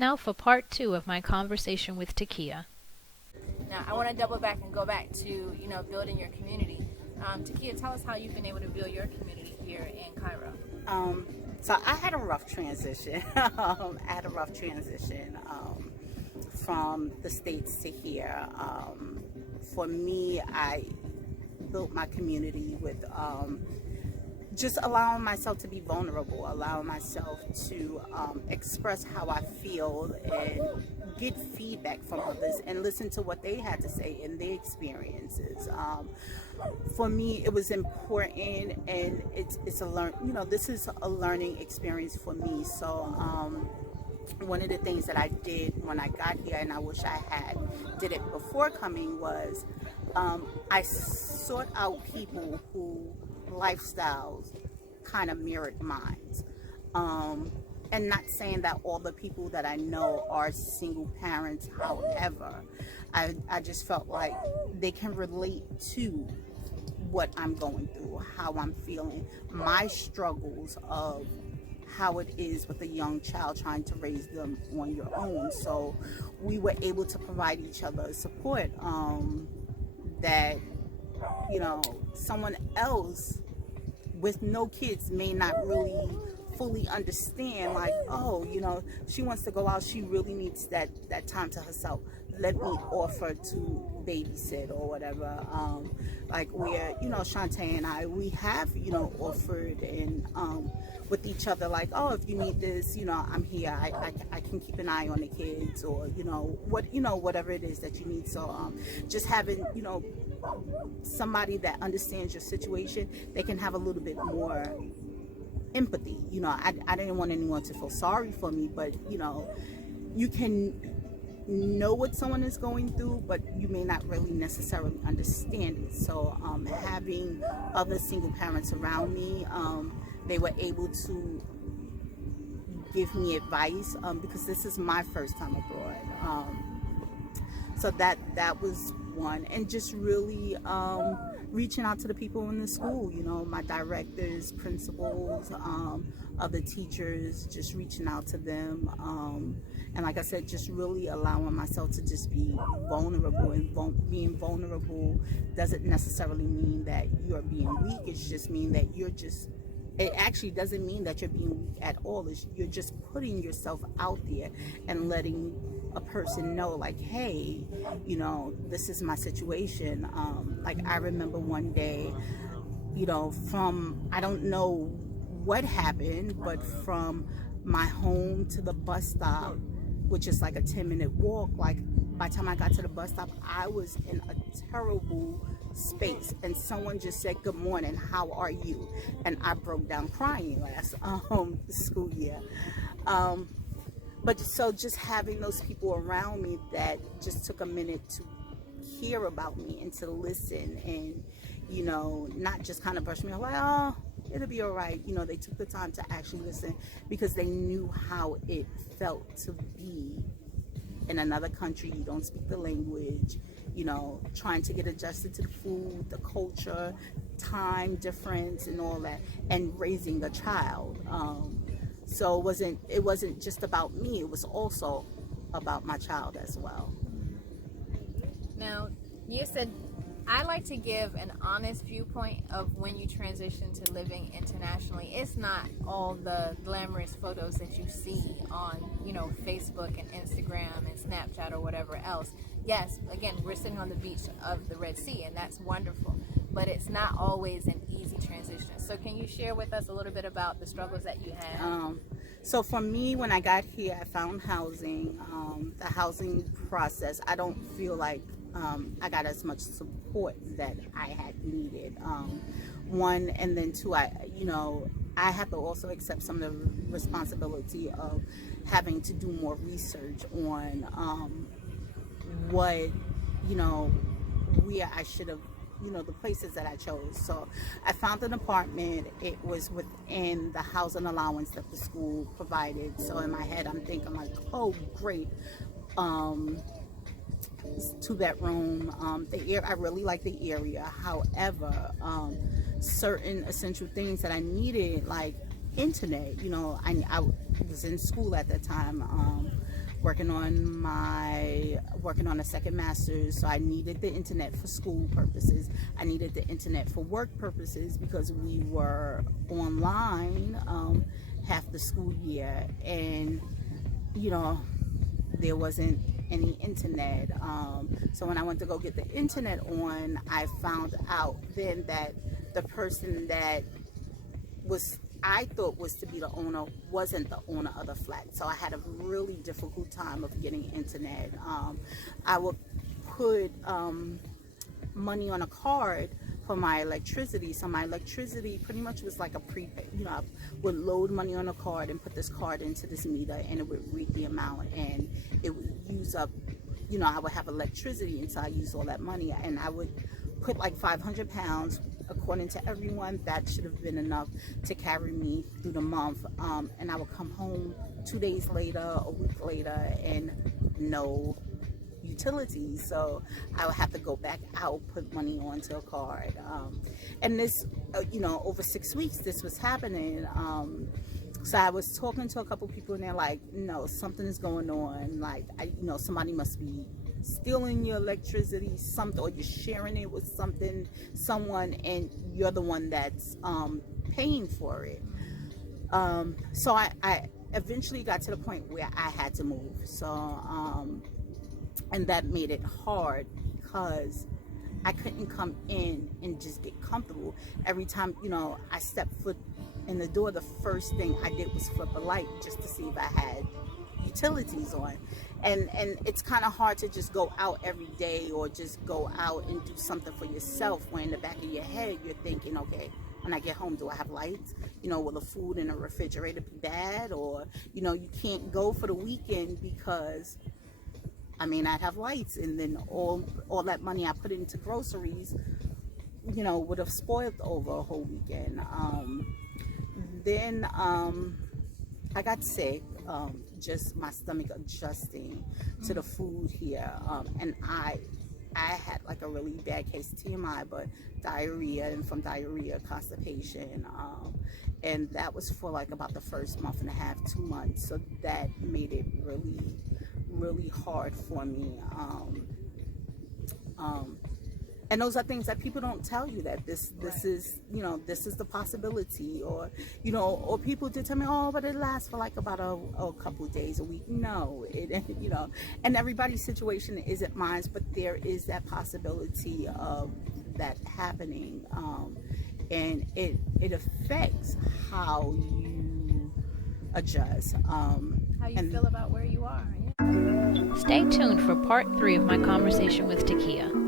Now for part two of my conversation with Takiyah. Now, I want to double back and go back to, building your community. Takiyah, tell us how you've been able to build your community here in Cairo. So I had a rough transition. From the States to here. For me, I built my community with just allowing myself to be vulnerable, allowing myself to express how I feel and get feedback from others and listen to what they had to say and their experiences. For me, it was important, and it's this is a learning experience for me. So one of the things that I did when I got here, and I wish I had did it before coming, was I sought out people who lifestyles kind of mirrored mine. And not saying that all the people that I know are single parents, however, I just felt like they can relate to what I'm going through, how I'm feeling, my struggles of how it is with a young child trying to raise them on your own. So we were able to provide each other support that, someone else with no kids may not really fully understand, like, oh, she wants to go out, she really needs that time to herself, let me offer to babysit or whatever. Like where, Chanté and I, we have, offered and with each other, like, oh, if you need this, I'm here, I can keep an eye on the kids, or whatever it is that you need. So just having, somebody that understands your situation, they can have a little bit more empathy. I didn't want anyone to feel sorry for me, but you can know what someone is going through, but you may not really necessarily understand it. So having other single parents around me, they were able to give me advice because this is my first time abroad. So that was one, and just really reaching out to the people in the school, my directors, principals, other teachers, just reaching out to them. And like I said, just really allowing myself to just be vulnerable. And being vulnerable doesn't necessarily mean that you're being weak. It's just mean that it actually doesn't mean that you're being weak at all. You're just putting yourself out there and letting a person know, like, hey, this is my situation. Like I remember one day, from, I don't know what happened, but from my home to the bus stop, which is like a 10-minute walk, like by the time I got to the bus stop, I was in a terrible space, and someone just said, good morning, how are you? And I broke down crying last school year. But so just having those people around me that just took a minute to hear about me and to listen, and not just kind of brush me off like, oh, it'll be all right. They took the time to actually listen, because they knew how it felt to be in another country. You don't speak the language, trying to get adjusted to the food, the culture, time difference and all that, and raising a child. So it wasn't just about me, it was also about my child as well. Now, you said, I like to give an honest viewpoint of when you transition to living internationally. It's not all the glamorous photos that you see on, Facebook and Instagram and Snapchat or whatever else. Yes, again, we're sitting on the beach of the Red Sea, and that's wonderful, but it's not always an easy transition. So can you share with us a little bit about the struggles that you had? So for me, when I got here, I found housing. The housing process, I don't feel like I got as much support that I had needed. One, and then two, I had to also accept some of the responsibility of having to do more research on what, where I should have, the places that I chose. So I found an apartment. It was within the housing allowance that the school provided. So in my head, I'm thinking like, oh, great. 2-bedroom. I really like the area. However, certain essential things that I needed, like internet, I was in school at that time, working on a second master's, so I needed the internet for school purposes. I needed the internet for work purposes because we were online half the school year, and there wasn't any internet. So when I went to go get the internet on, I found out then that the person that I thought was to be the owner wasn't the owner of the flat. So I had a really difficult time of getting internet. I would put money on a card for my electricity. So my electricity pretty much was like a prepaid. I would load money on a card and put this card into this meter, and it would read the amount, and it would use up, I would have electricity until I used all that money, and I would put like 500 pounds. According to everyone, that should have been enough to carry me through the month. And I would come home 2 days later, a week later, and no utilities. So I would have to go back out, put money onto a card. And this, over 6 weeks, this was happening. So I was talking to a couple people, and they're like, no, something is going on. Like, somebody must be stealing your electricity, something, or you're sharing it with someone, and you're the one that's paying for it. So I eventually got to the point where I had to move. So and that made it hard because I couldn't come in and just get comfortable. Every time I stepped foot in the door, the first thing I did was flip a light just to see if I had utilities on. And it's kind of hard to just go out every day or just go out and do something for yourself when in the back of your head you're thinking, okay, when I get home, do I have lights? Will the food in the refrigerator be bad? Or you can't go for the weekend because I may not have lights, and then all that money I put into groceries would have spoiled over a whole weekend. Then I got sick, just my stomach adjusting to the food here, and I had like a really bad case of TMI, but diarrhea, and from diarrhea, constipation, and that was for like about the first month and a half, 2 months. So that made it really, really hard for me. And those are things that people don't tell you, that this is, this is the possibility, or or people did tell me, oh, but it lasts for like about a couple of days, a week. No, and everybody's situation isn't mine, but there is that possibility of that happening, and it affects how you adjust, How you feel about where you are. Yeah. Stay tuned for part 3 of my conversation with Takiyah.